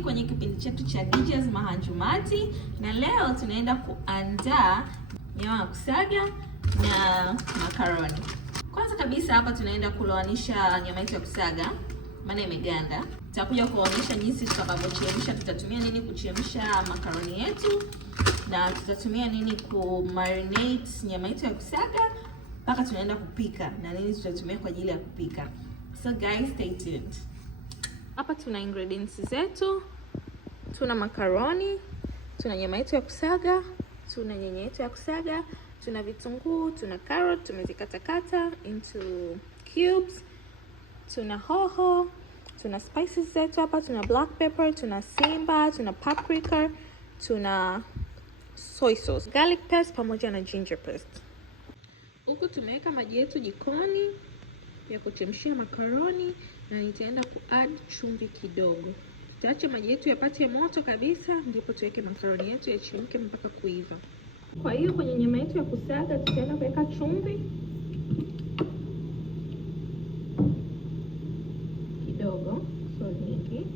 karibuni kwenye kipindi chetu cha DJ's Mahanjumati, na leo tunaenda kuandaa nyama ya kusaga na makaroni. Kwanza kabisa hapa tunaenda kulowanisha nyama yetu ya kusaga, maana imeganda. Tutakuja kuonyesha jinsi tutakavyochemsha, tutatumia nini kuchemsha makaroni yetu, na tutatumia nini marinate nyama yetu ya kusaga mpaka tunaenda kupika, na nini tutatumia kwa ajili ya kupika. So guys, stay tuned. Hapa tuna ingredients zetu. Tuna makaroni, tuna nyama yetu ya kusaga, tuna nyanya yetu ya kusaga, tuna vitunguu, tuna carrot tumezikatakata into cubes, tuna hoho, tuna spices zetu hapa, tuna black pepper, tuna simba, tuna paprika, tuna soy sauce, garlic paste pamoja na ginger paste. Huku tumeweka maji yetu jikoni ya kuchemshia makaroni, na nitaenda kuadd chumvi kidogo. Tutaacha maji yetu yapate moto kabisa, ndipo tuweke makaroni yetu yachemke mpaka kuiva. Kwa hiyo kwenye nyama yetu ya kusaga tutaenda kuweka chumvi kidogo, sio nyingi,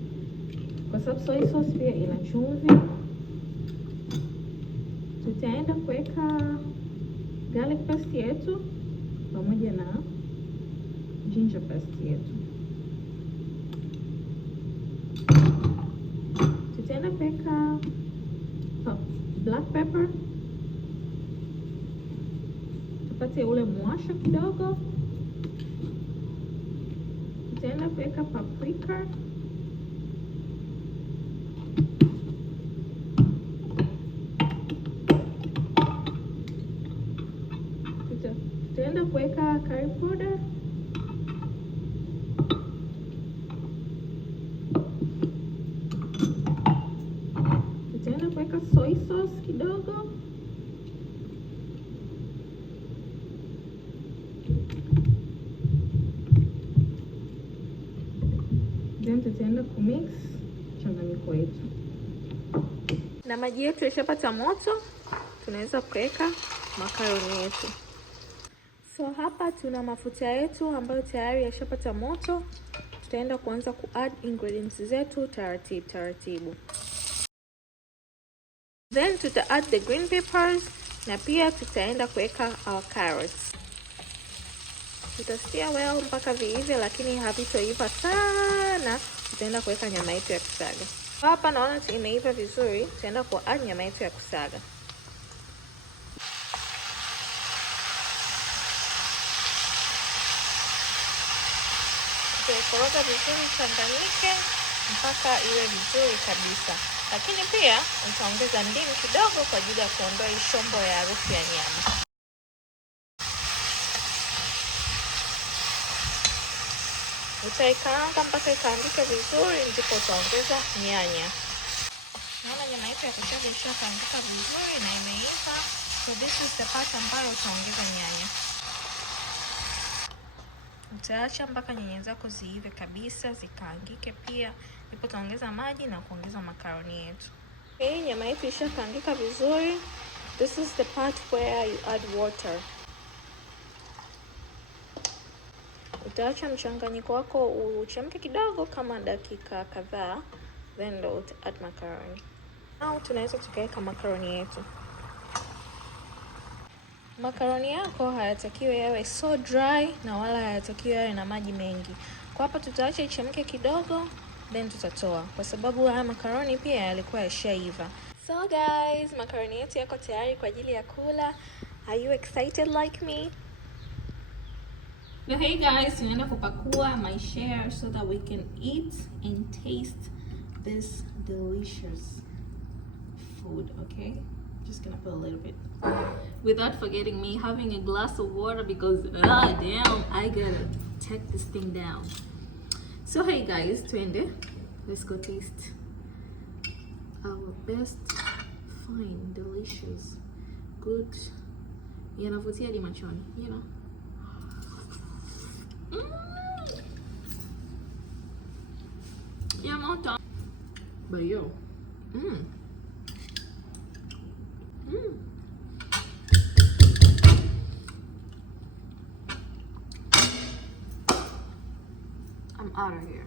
kwa sababu soy sauce pia ina chumvi. Tutaenda kuweka garlic paste yetu pamoja na ginger paste yetu. Tutaenda kuweka black pepper tupate ule mwasho kidogo. Tutaenda kuweka paprika, tutaenda kuweka curry powder, tutaenda kuweka soy sauce kidogo, then tutaenda kumix mchanganyiko wetu. Na maji yetu yashapata moto, tunaweza kuweka makaroni yetu. So hapa tuna mafuta yetu ambayo tayari yashapata moto. Tutaenda kuanza kuadd ingredients zetu taratibu. Then tuta add the green peppers, na pia tutaenda kuweka our carrots. Tutastia well mpaka viive, lakini havitoiva sana. Tutaenda kuweka nyama yetu ya kusaga. Hapa naona imeiva vizuri, tutaenda kuadd nyama yetu ya kusaga. Koroga vizuri, changanyike mpaka iwe vizuri kabisa. Lakini pia utaongeza ndimu kidogo kwa ajili ya kuondoa ishombo ya harufu ya nyama. Utaikaanga mpaka ikaangike vizuri, ndipo utaongeza nyanya. Naona nyama yetu ya kusaga ishakaangika vizuri na imeiva. So this is the part ambayo utaongeza nyanya. Utaacha mpaka nyanya zako ziive kabisa, zikaangike pia, ndipo utaongeza maji na kuongeza makaroni yetu. Okay, nyama yetu ishakaangika vizuri. This is the part where you add water. Utaacha mchanganyiko wako uchemke kidogo kama dakika kadhaa, then ndo uta add makaroni. Now tunaweza tukaweka makaroni yetu. Makaroni yako hayatakiwi yawe so dry na wala hayatakiwi yawe na maji mengi. Kwa hapa tutaacha ichemke kidogo, then tutatoa, kwa sababu haya makaroni pia yalikuwa yashaiva. So guys, makaroni yetu yako tayari kwa ajili ya kula. Are you excited like me? So hey guys, tunaenda kupakua my share so that we can eat and taste this delicious food, okay? Just gonna put a little bit, without forgetting me having a glass of water, because damn, I gotta take this thing down. So hey guys, twende, let's go taste our best, fine, delicious, good, yanavutia hadi machoni, you know. Yeah, moto, but yo, I'm out of here.